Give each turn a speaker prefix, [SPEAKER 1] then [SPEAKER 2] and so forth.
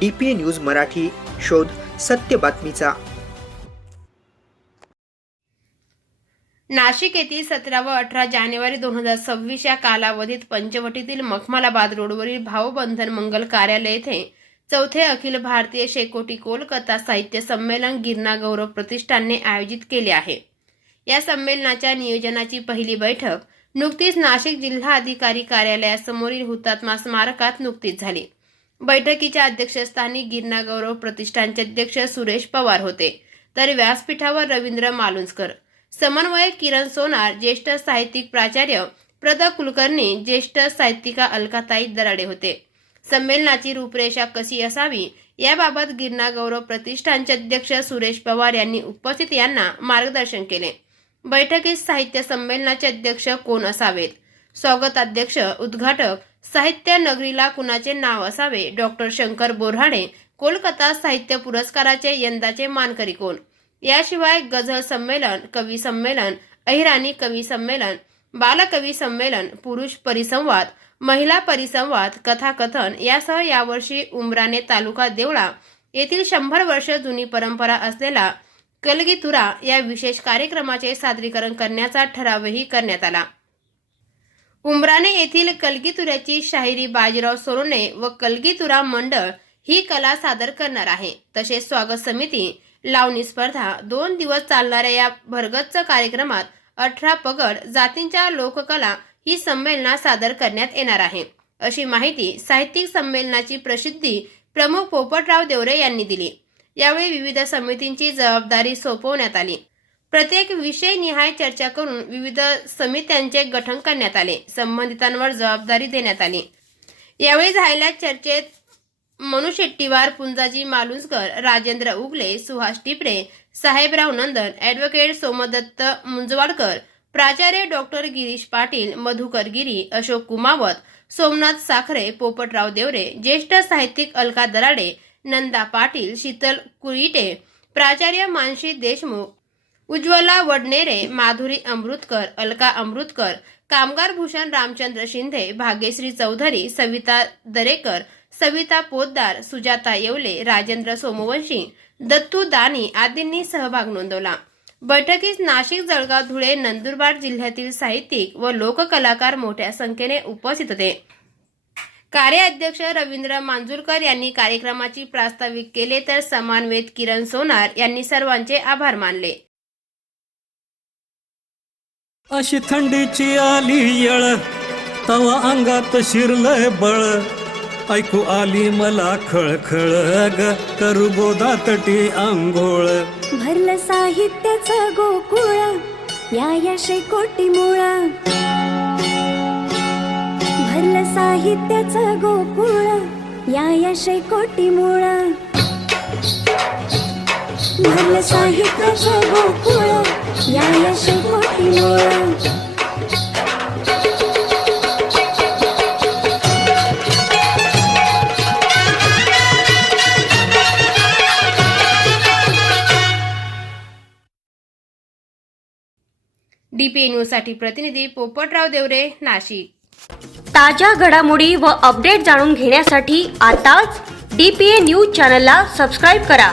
[SPEAKER 1] D P A news Marathi शोध सत्य बातमीचा.
[SPEAKER 2] नाशिक येथील सतरा व अठरा जानेवारी दोन हजार सव्वीस या कालावधीत पंचवटीतील मखमालाबाद रोडवरील भावबंधन मंगल कार्यालय येथे चौथे अखिल भारतीय शेकोटी कोलकाता साहित्य संमेलन गिरणा गौरव प्रतिष्ठानने आयोजित केले आहे. या संमेलनाच्या नियोजनाची पहिली बैठक नुकतीच नाशिक जिल्हा अधिकारी कार्यालयासमोरील हुतात्मा स्मारकात नुकतीच झाली. बैठकीच्या अध्यक्षस्थानी गिरणा गौरव प्रतिष्ठानचे अध्यक्ष सुरेश पवार होते. तर व्यासपीठावर रवींद्र मालुंजकर. समन्वयक किरण सोनार ज्येष्ठ साहित्यिक प्राचार्य प्रद कुलकर्णी ज्येष्ठ साहित्यिका अलकाताई दराडे होते. संमेलनाची रूपरेषा कशी असावी याबाबत गिरणा गौरव प्रतिष्ठानचे अध्यक्ष सुरेश पवार यांनी उपस्थित यांना मार्गदर्शन केले. बैठकीत साहित्य संमेलनाचे अध्यक्ष कोण असावेत? स्वागताध्यक्ष उद्घाटक साहित्य नगरीला कुणाचे नाव असावे? डॉक्टर शंकर बोऱ्हाणे कोलकाता साहित्य पुरस्काराचे यंदाचे मानकरी कोण? याशिवाय गझल संमेलन कवी संमेलन अहिराणी कवी संमेलन बालकवी संमेलन पुरुष परिसंवाद महिला परिसंवाद कथाकथन यासह यावर्षी उमराने तालुका देवळा येथील शंभर वर्ष जुनी परंपरा असलेला कलगीतुरा या विशेष कार्यक्रमाचे सादरीकरण करण्याचा ठरावही करण्यात आला. उमराणे येथील कलगीतुऱ्याची शाहिरी बाजीराव सोरोने व कलगीतुरा मंडळ ही कला सादर करणार आहे. तसेच स्वागत समिती लावणी स्पर्धा दोन दिवस चालणाऱ्या या भरगच्च कार्यक्रमात अठरा पगड जातींच्या लोककला ही संमेलनात सादर करण्यात येणार आहे. अशी माहिती साहित्यिक संमेलनाची प्रसिद्धी प्रमुख पोपटराव देवरे यांनी दिली. यावेळी विविध समितींची जबाबदारी सोपवण्यात आली. प्रत्येक विषय निहाय चर्चा करून विविध समित्यांचे गठन करण्यात आले. संबंधितांवर जबाबदारी देण्यात आली. यावेळी झालेल्या चर्चेत मनु शेट्टीवार पुंजाजी मालुंजकर राजेंद्र उगले सुहास टिपरे साहेबराव नंदन ॲडव्होकेट सोमदत्त मुंजवाडकर प्राचार्य डॉक्टर गिरीश पाटील मधुकर गिरी अशोक कुमावत सोमनाथ साखरे पोपटराव देवरे ज्येष्ठ साहित्यिक अलका दराडे नंदा पाटील शीतल कुईटे प्राचार्य मानशी देशमुख उज्ज्वला वडनेरे माधुरी अमृतकर अलका अमृतकर कामगार भूषण रामचंद्र शिंदे भाग्यश्री चौधरी सविता दरेकर सविता पोद्दार सुजाता येवले राजेंद्र सोमवंशी दत्तू दानी आदींनी सहभाग नोंदवला. बैठकीस नाशिक जळगाव धुळे नंदुरबार जिल्ह्यातील साहित्यिक व लोककलाकार मोठ्या संख्येने उपस्थित होते. कार्याध्यक्ष रवींद्र मांजुरकर यांनी कार्यक्रमाची प्रास्ताविक केले तर समानवेद किरण सोनार यांनी सर्वांचे आभार मानले.
[SPEAKER 3] अशी थंडीची आली येळ तवा अंगात शिरलंय बळ. ऐकू आली मला खळखळ ग करू गोदा तटी आंघोळ.
[SPEAKER 4] भरलं साहित्याच गोकुळ या यशे कोटी मुळ. भरलं साहित्याच गोकुळ या यशे कोटी मुळ. भरलं साहित्याच गोकुळ या यशे कोटी मुळ
[SPEAKER 2] डीपीए न्यूजसाठी प्रतिनिधी पोपटराव देवरे नाशिक.
[SPEAKER 5] ताज्या घडामोडी व अपडेट जाणून घेण्यासाठी आताच डी पी न्यूज चॅनलला सबस्क्राईब करा.